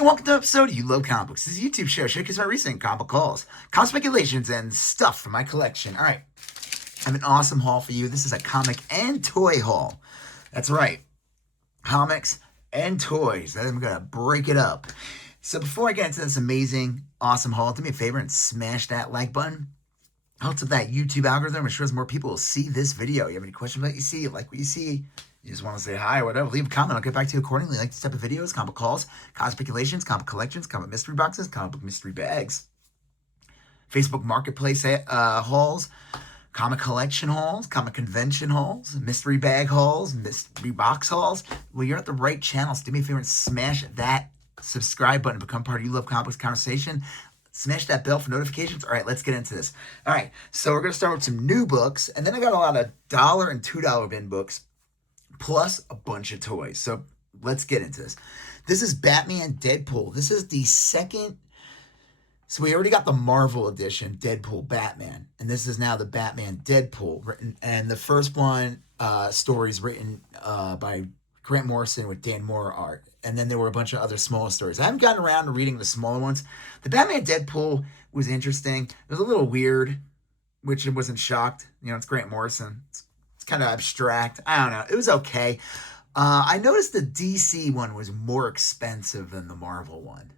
Hey, welcome to the episode of You Love Comic Books. This is a YouTube show showcasing my recent comic book hauls, comic speculations, and stuff from my collection. All right, I have an awesome haul for you. This is a comic and toy haul. That's right, comics and toys. I'm going to break it up. So before I get into this amazing, awesome haul, do me a favor and smash that like button. Helps with that YouTube algorithm. It shows more people will see this video. You have any questions about what you see, like what you see, you just want to say hi or whatever, leave a comment. I'll get back to you accordingly. Like this type of videos, comic calls, comic speculations, comic collections, comic mystery boxes, comic book mystery bags, Facebook Marketplace hauls, comic collection hauls, comic convention hauls, mystery bag hauls, mystery box hauls. Well, you're at the right channel. So do me a favor and smash that subscribe button to become part of You Love Comic Books conversation. Smash that bell for notifications. All right, let's get into this. All right, so we're going to start with some new books, and then I got a lot of $1 and $2 bin books, plus a bunch of toys. So let's get into this. This is Batman Deadpool. This is the second. So we already got the Marvel edition, Deadpool Batman, and this is now the Batman Deadpool written. And the first one stories written by Grant Morrison with Dan Moore art. And then there were a bunch of other smaller stories. I haven't gotten around to reading the smaller ones. The Batman Deadpool was interesting. It was a little weird, which I wasn't shocked. You know, it's Grant Morrison. It's kind of abstract. I don't know. It was okay. I noticed the DC one was more expensive than the Marvel one.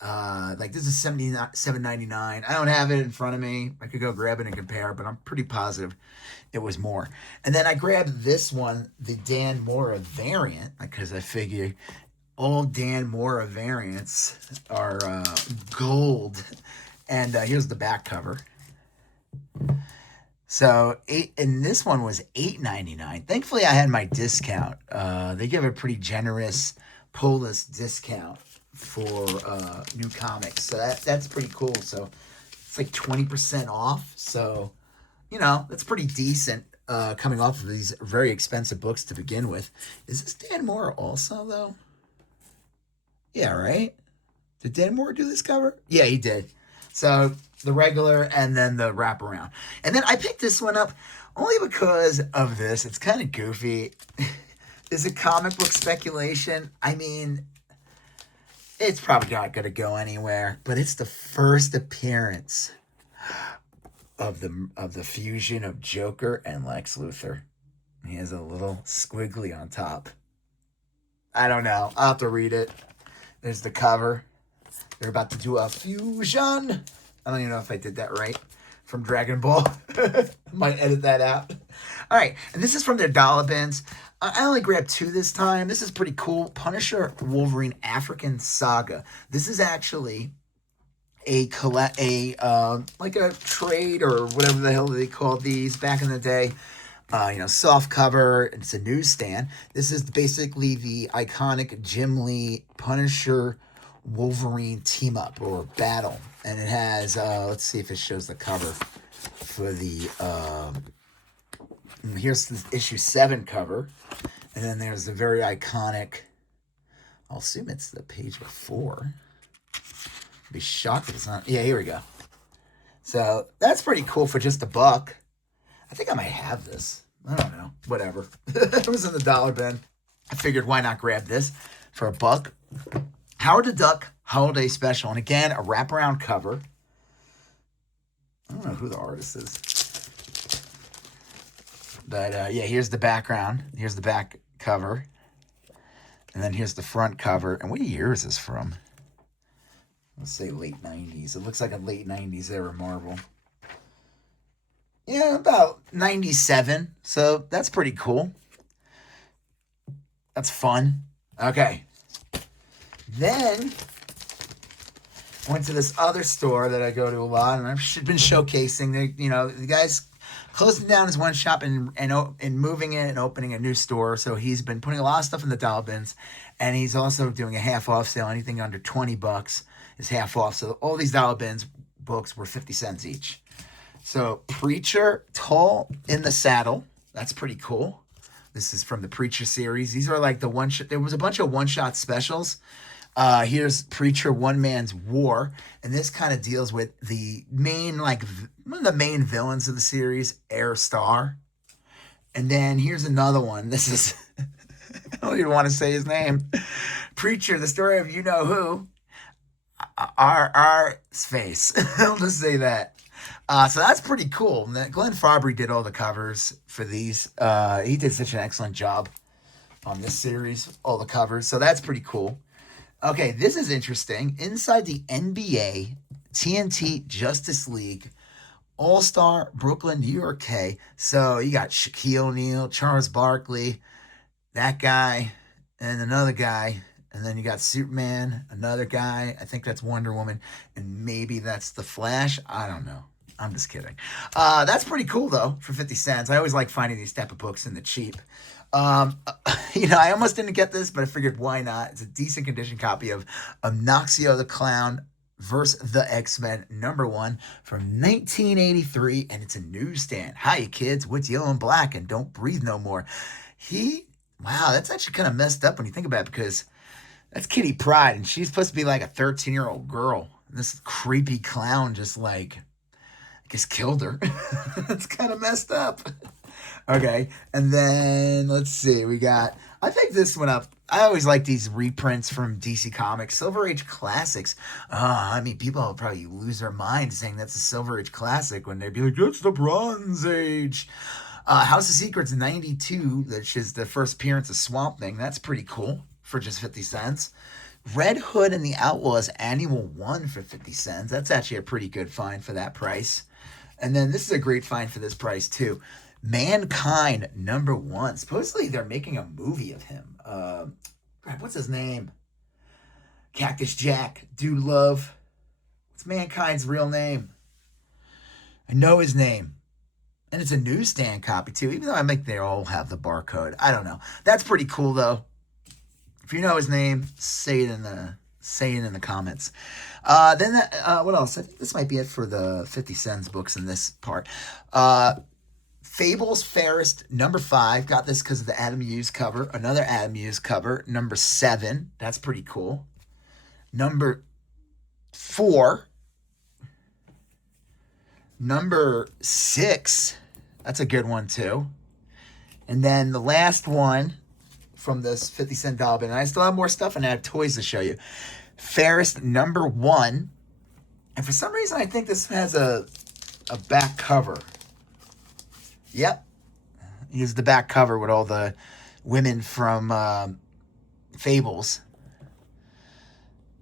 Like this is $77.99. I don't have it in front of me. I could go grab it and compare, but I'm pretty positive it was more. And then I grabbed this one, the Dan Mora variant, because I figure all Dan Mora variants are gold. And here's the back cover. So and this one was $8.99. Thankfully, I had my discount. They give a pretty generous pull list discount for new comics, so that's pretty cool. So it's like 20% off. So you know that's pretty decent. Coming off of these very expensive books to begin with. Is this Dan Mora also though? Yeah, right. Did Dan Mora do this cover? Yeah, he did. So the regular and then the wraparound. And then I picked this one up only because of this. It's kind of goofy. Is it comic book speculation? I mean, it's probably not going to go anywhere, but it's the first appearance of the fusion of Joker and Lex Luthor. He has a little squiggly on top. I don't know. I'll have to read it. There's the cover. They're about to do a fusion. I don't even know if I did that right. From Dragon Ball. Might edit that out. All right. And this is from their dollar bins. I only grabbed 2 this time. This is pretty cool. Punisher Wolverine African Saga. This is actually like a trade or whatever the hell they called these back in the day. Soft cover. It's a newsstand. This is basically the iconic Jim Lee Punisher Wolverine team up or battle, and it has let's see if it shows the cover for the here's the issue 7 cover, and then there's the very iconic, I'll assume it's the page before. I'd be shocked if it's not. Yeah, here we go. So that's pretty cool for just $1. I think I might have this. I don't know. Whatever. It was in the dollar bin. I figured why not grab this for $1. Howard the Duck Holiday Special. And again, a wraparound cover. I don't know who the artist is. But yeah, here's the background. Here's the back cover. And then here's the front cover. And what year is this from? Let's say late 90s. It looks like a late 90s era Marvel. Yeah, about 97. So that's pretty cool. That's fun. Okay. Then went to this other store that I go to a lot, and I've been showcasing. The guy's closing down his one shop and moving it and opening a new store. So he's been putting a lot of stuff in the dollar bins, and he's also doing a half off sale. Anything under $20 is half off. So all these dollar bins books were 50 cents each. So Preacher, Tall in the Saddle. That's pretty cool. This is from the Preacher series. These are like the one shot. There was a bunch of one-shot specials. Here's Preacher One Man's War, and this kind of deals with the main, like, one of the main villains of the series, Air Star. And then here's another one. This is, I don't even want to say his name. Preacher, the story of you know who. our space. I'll just say that. So that's pretty cool. Glenn Fabry did all the covers for these. He did such an excellent job on this series, all the covers. So that's pretty cool. Okay, this is interesting. Inside the NBA TNT Justice League All-Star Brooklyn, New York K. So you got Shaquille O'Neal, Charles Barkley, that guy, and another guy. And then you got Superman, another guy. I think that's Wonder Woman. And maybe that's the Flash. I don't know. I'm just kidding. That's pretty cool, though, for 50 cents. I always like finding these type of books in the cheap. Um, I almost didn't get this, but I figured why not? It's a decent condition copy of Noxio the Clown versus the X-Men #1 from 1983, and it's a newsstand. Hiya, kids. What's yellow and black and don't breathe no more? Wow, that's actually kind of messed up when you think about it, because that's Kitty Pryde, and she's supposed to be like a 13-year-old girl. And this creepy clown just like, I guess, killed her. That's kind of messed up. Okay, and then let's see. I picked this one up. I always like these reprints from DC Comics, Silver Age Classics. I mean, people will probably lose their mind saying that's a Silver Age Classic when they'd be like, that's the Bronze Age. House of Secrets 92, which is the first appearance of Swamp Thing. That's pretty cool for just 50 cents. Red Hood and the Outlaws Annual 1 for 50 cents. That's actually a pretty good find for that price. And then this is a great find for this price, too. Mankind #1. Supposedly they're making a movie of him. What's his name? Cactus Jack. Dude Love. What's Mankind's real name? I know his name. And it's a newsstand copy too, even though I think they all have the barcode. I don't know. That's pretty cool though. If you know his name, say it in the comments. What else? I think this might be it for the 50 cents books in this part. Fables Fairest #5. Got this because of the Adam Hughes cover. Another Adam Hughes cover. #7. That's pretty cool. #4. #6. That's a good one too. And then the last one from this 50 cent dollar bin. And I still have more stuff and I have toys to show you. Fairest #1. And for some reason I think this has a back cover. Yep. Here's the back cover with all the women from Fables.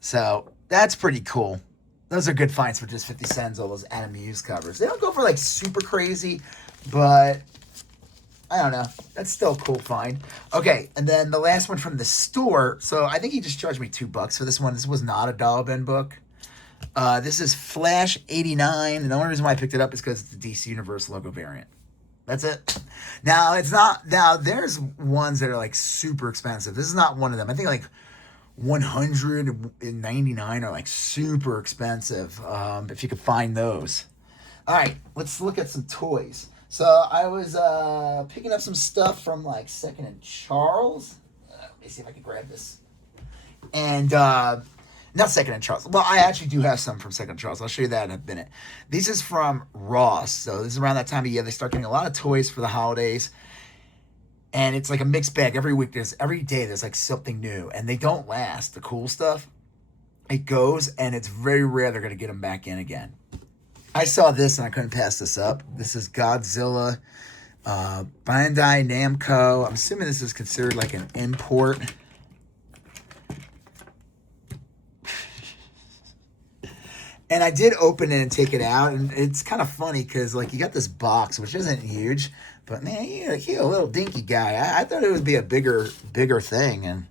So that's pretty cool. Those are good finds for just 50 cents, all those Adam Hughes covers. They don't go for like super crazy, but I don't know. That's still a cool find. Okay, and then the last one from the store. So I think he just charged me $2 for this one. This was not a dollar bin book. This is Flash 89. And the only reason why I picked it up is because it's the DC Universe logo variant. That's it. Now, it's not. Now, there's ones that are like super expensive. This is not one of them. I think like 199 are like super expensive. If you could find those. All right, let's look at some toys. So I was picking up some stuff from like Second and Charles. Let me see if I can grab this. And not Second and Charles. Well, I actually do have some from Second and Charles. I'll show you that in a minute. This is from Ross. So this is around that time of year. They start getting a lot of toys for the holidays. And it's like a mixed bag. Every day there's like something new. And they don't last. The cool stuff, it goes, and it's very rare they're going to get them back in again. I saw this and I couldn't pass this up. This is Godzilla, Bandai Namco. I'm assuming this is considered like an import. And I did open it and take it out, and it's kind of funny because like you got this box, which isn't huge, but man, he's a little dinky guy. I thought it would be a bigger thing, and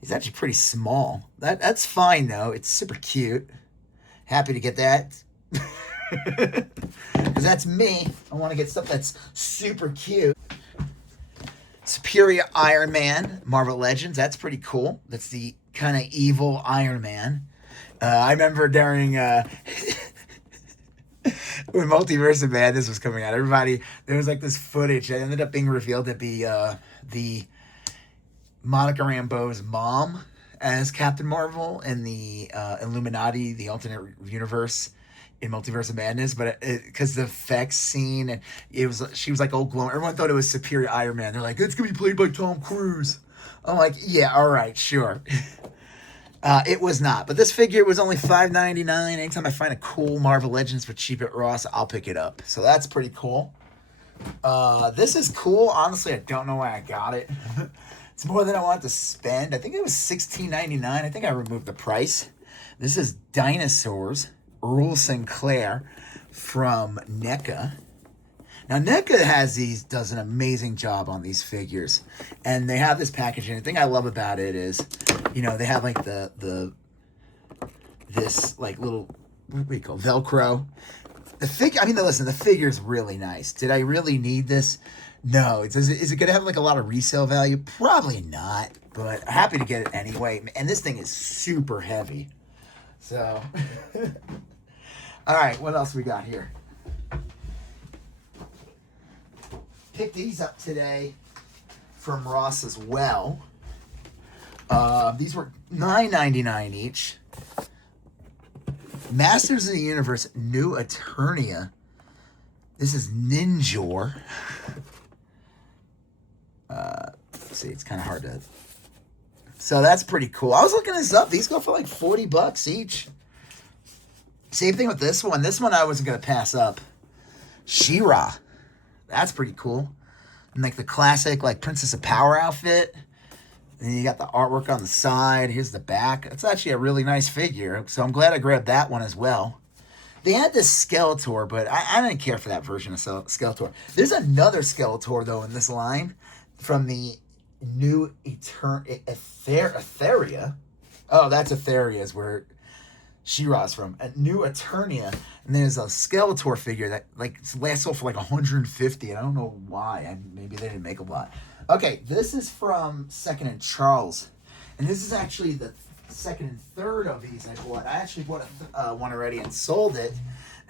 he's actually pretty small. That's fine though. It's super cute. Happy to get that. Because that's me. I want to get stuff that's super cute. Superior Iron Man, Marvel Legends. That's pretty cool. That's the kind of evil Iron Man. I remember during when Multiverse of Madness was coming out, there was like this footage that ended up being revealed to be the Monica Rambeau's mom as Captain Marvel in the Illuminati, the alternate universe in Multiverse of Madness, but because the effects scene, and she was like old glowing. Everyone thought it was Superior Iron Man. They're like, it's gonna be played by Tom Cruise. I'm like, yeah, all right, sure. It was not, but this figure was only $5.99. Anytime I find a cool Marvel Legends for cheap at Ross, I'll pick it up. So that's pretty cool. This is cool. Honestly, I don't know why I got it. It's more than I want to spend. I think it was $16.99. I think I removed the price. This is Dinosaurs, Earl Sinclair from NECA. Now, NECA does an amazing job on these figures. And they have this packaging. The thing I love about it is, you know, they have like this like little, what do you call it, Velcro. Listen, the figure's really nice. Did I really need this? No. Is it going to have like a lot of resale value? Probably not, but happy to get it anyway. And this thing is super heavy. So, all right, what else we got here? Picked these up today from Ross as well. These were $9.99 each. Masters of the Universe New Eternia. This is Ninjor. Let's see, it's kind of hard to. So that's pretty cool. I was looking this up. These go for like $40 each. Same thing with this one. This one I wasn't gonna pass up. She-Ra. That's pretty cool. And like the classic like Princess of Power outfit. And you got the artwork on the side. Here's the back. It's actually a really nice figure. So I'm glad I grabbed that one as well. They had this Skeletor, but I didn't care for that version of Skeletor. There's another Skeletor, though, in this line from the new Etheria. Oh, that's Etheria is where She-Ra's from. A new Eternia. And there's a Skeletor figure that like lasts for like $150. I don't know why. Maybe they didn't make a lot. Okay, this is from Second and Charles. And this is actually the second and third of these I bought. I actually bought one already and sold it.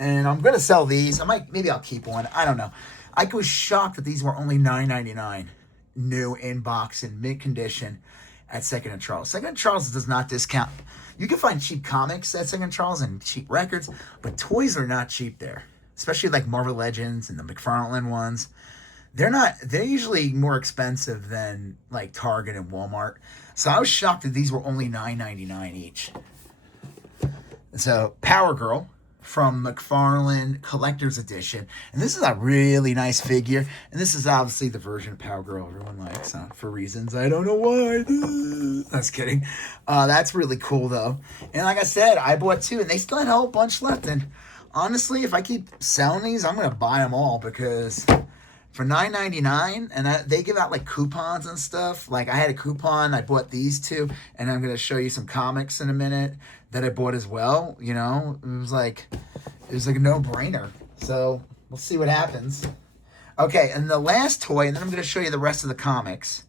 And I'm going to sell these. Maybe I'll keep one. I don't know. I was shocked that these were only $9.99 new in box in mint condition at Second and Charles. Second and Charles does not discount. You can find cheap comics at Second and Charles and cheap records, but toys are not cheap there. Especially like Marvel Legends and the McFarlane ones. They're usually more expensive than like Target and Walmart. So I was shocked that these were only $9.99 each. So Power Girl from McFarlane Collector's Edition. And this is a really nice figure. And this is obviously the version of Power Girl everyone likes for reasons I don't know why. That's kidding. That's really cool though. And like I said, I bought two and they still had a whole bunch left. And honestly, if I keep selling these, I'm going to buy them all because for $9.99, and they give out like coupons and stuff. Like I had a coupon, I bought these two, and I'm gonna show you some comics in a minute that I bought as well. You know, it was like a no-brainer. So we'll see what happens. Okay, and the last toy, and then I'm gonna show you the rest of the comics.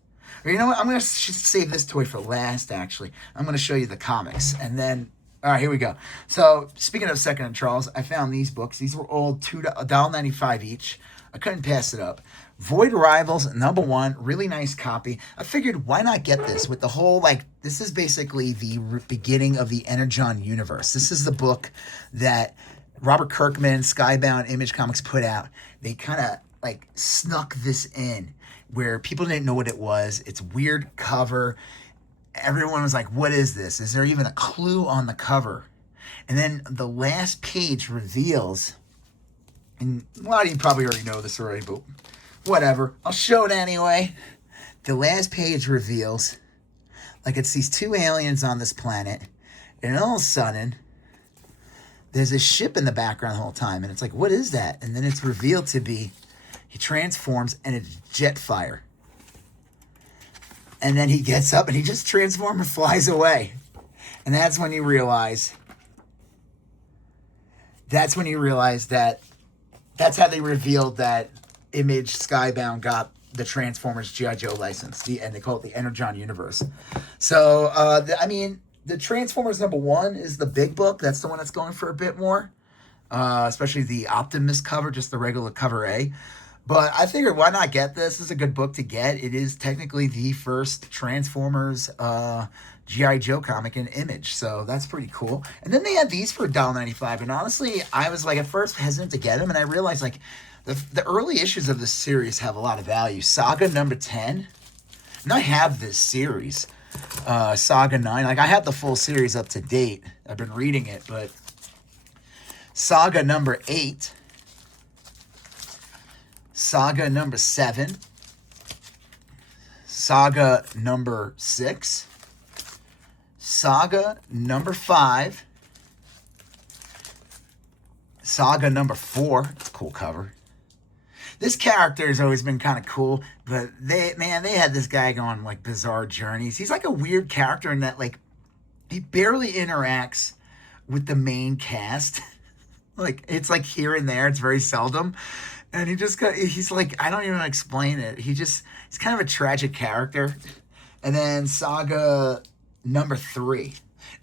Or you know what? I'm gonna save this toy for last. Actually, I'm gonna show you the comics, and then. All right, here we go. So speaking of Second and Charles, I found these books. These were all $1.95 each. I couldn't pass it up. Void Rivals, #1, really nice copy. I figured, why not get this with the whole, like, this is basically the beginning of the Energon universe. This is the book that Robert Kirkman, Skybound Image Comics put out. They kind of, like, snuck this in where people didn't know what it was. It's weird cover. Everyone was like, what is this? Is there even a clue on the cover? And then the last page reveals, and a lot of you probably already know this already, but whatever. I'll show it anyway. The last page reveals, like it's these two aliens on this planet, and all of a sudden, there's a ship in the background the whole time, and it's like, what is that? And then it's revealed to be, he transforms, and it's Jetfire. And then he gets up and he just transforms and flies away. And that's when you realize that that's how they revealed that Image Skybound got the Transformers G.I. Joe license. And they call it the Energon universe. So, the Transformers #1 is the big book. That's the one that's going for a bit more. Especially the Optimus cover, just the regular cover A. But I figured, why not get this? This is a good book to get. It is technically the first Transformers G.I. Joe comic in Image. So that's pretty cool. And then they had these for $1.95. And honestly, I was like at first hesitant to get them. And I realized like the early issues of this series have a lot of value. Saga #10. And I have this series. Saga 9. Like, I have the full series up to date. I've been reading it, but Saga number 8, Saga number 7, Saga number 6, Saga number 5, Saga number 4. It's a cool cover. This character has always been kind of cool, but they had this guy go on like bizarre journeys. He's like a weird character in that like he barely interacts with the main cast. Like it's like here and there, it's very seldom. And he's like, I don't even explain it. He's kind of a tragic character. And then Saga number 3.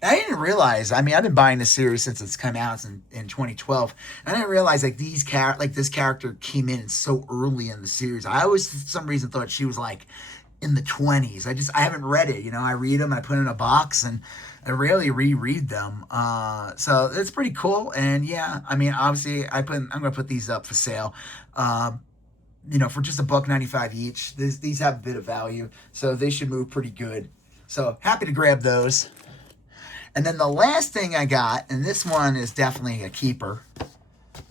I didn't realize, I mean, I've been buying this series since it's come out in 2012. And I didn't realize like this character came in so early in the series. I always, for some reason, thought she was like in the 20s. I haven't read it. You know, I read them and I put them in a box and I rarely reread them. So it's pretty cool. And yeah, I mean, obviously I'm going to put these up for sale. You know, for just $1.95 each. These have a bit of value. So they should move pretty good. So happy to grab those. And then the last thing I got, and this one is definitely a keeper,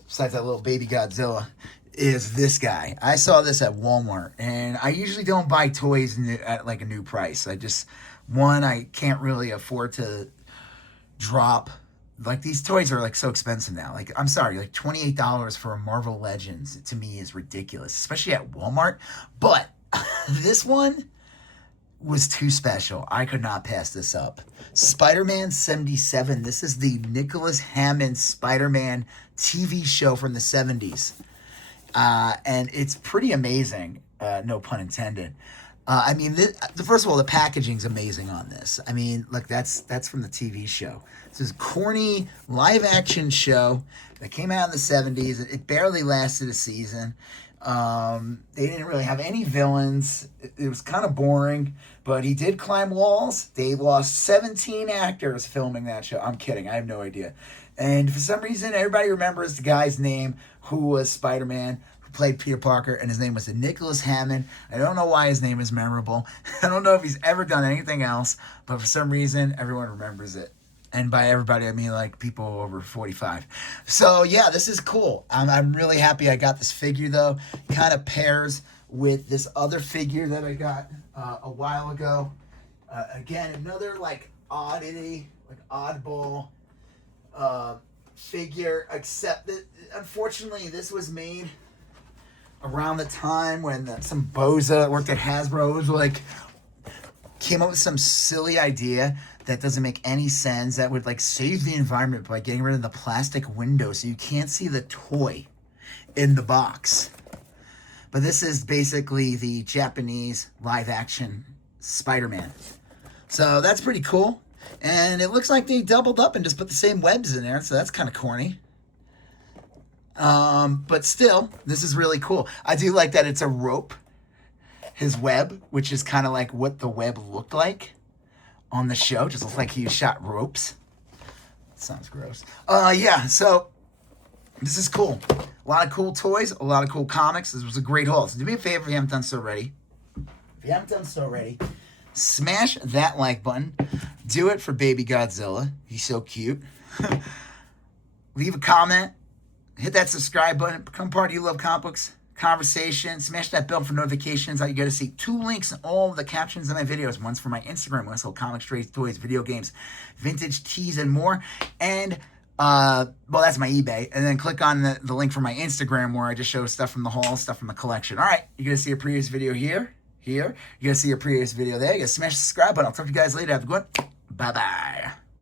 besides that little baby Godzilla, is this guy. I saw this at Walmart, and I usually don't buy toys at like a new price. I can't really afford to drop. Like these toys are like so expensive now. Like I'm sorry, like $28 for a Marvel Legends to me is ridiculous, especially at Walmart. But this one was too special. I could not pass this up. Spider-Man 77. This is the Nicholas Hammond Spider-Man TV show from the 70s. And it's pretty amazing. No pun intended. I mean, first of all, the packaging's amazing on this. I mean, look, that's from the TV show. This is a corny live-action show that came out in the 70s. It barely lasted a season. They didn't really have any villains. It was kind of boring, but he did climb walls. They lost 17 actors filming that show. I'm kidding. I have no idea. And for some reason, everybody remembers the guy's name who was Spider-Man, who played Peter Parker, and his name was Nicholas Hammond. I don't know why his name is memorable. I don't know if he's ever done anything else, but for some reason, everyone remembers it. And by everybody, I mean like people over 45. So yeah, this is cool. I'm really happy I got this figure though. Kind of pairs with this other figure that I got a while ago. Again, another like oddity, like oddball figure. Except that unfortunately, this was made around the time when some boza that worked at Hasbro was like came up with some silly idea that doesn't make any sense, that would like save the environment by getting rid of the plastic window so you can't see the toy in the box. But this is basically the Japanese live action Spider-Man. So that's pretty cool. And it looks like they doubled up and just put the same webs in there, so that's kind of corny. But still, this is really cool. I do like that it's a rope, his web, which is kind of like what the web looked like on the show. Just looks like he shot ropes. Sounds gross. Yeah, so this is cool. A lot of cool toys, a lot of cool comics. This was a great haul. So do me a favor if you haven't done so already. If you haven't done so already, smash that like button. Do it for baby Godzilla. He's so cute. Leave a comment. Hit that subscribe button. Become part of You Love Comic Books conversation. Smash that bell for notifications. You got to see 2 links in all of the captions of my videos. One's for my Instagram, where I sell comics, trades, toys, video games, vintage tees, and more. And well, that's my eBay. And then click on the link for my Instagram, where I just show stuff from the haul, stuff from the collection. All right, you're gonna see a previous video here. You're gonna see a previous video there. You gotta smash the subscribe button. I'll talk to you guys later. Have a good one. Bye bye.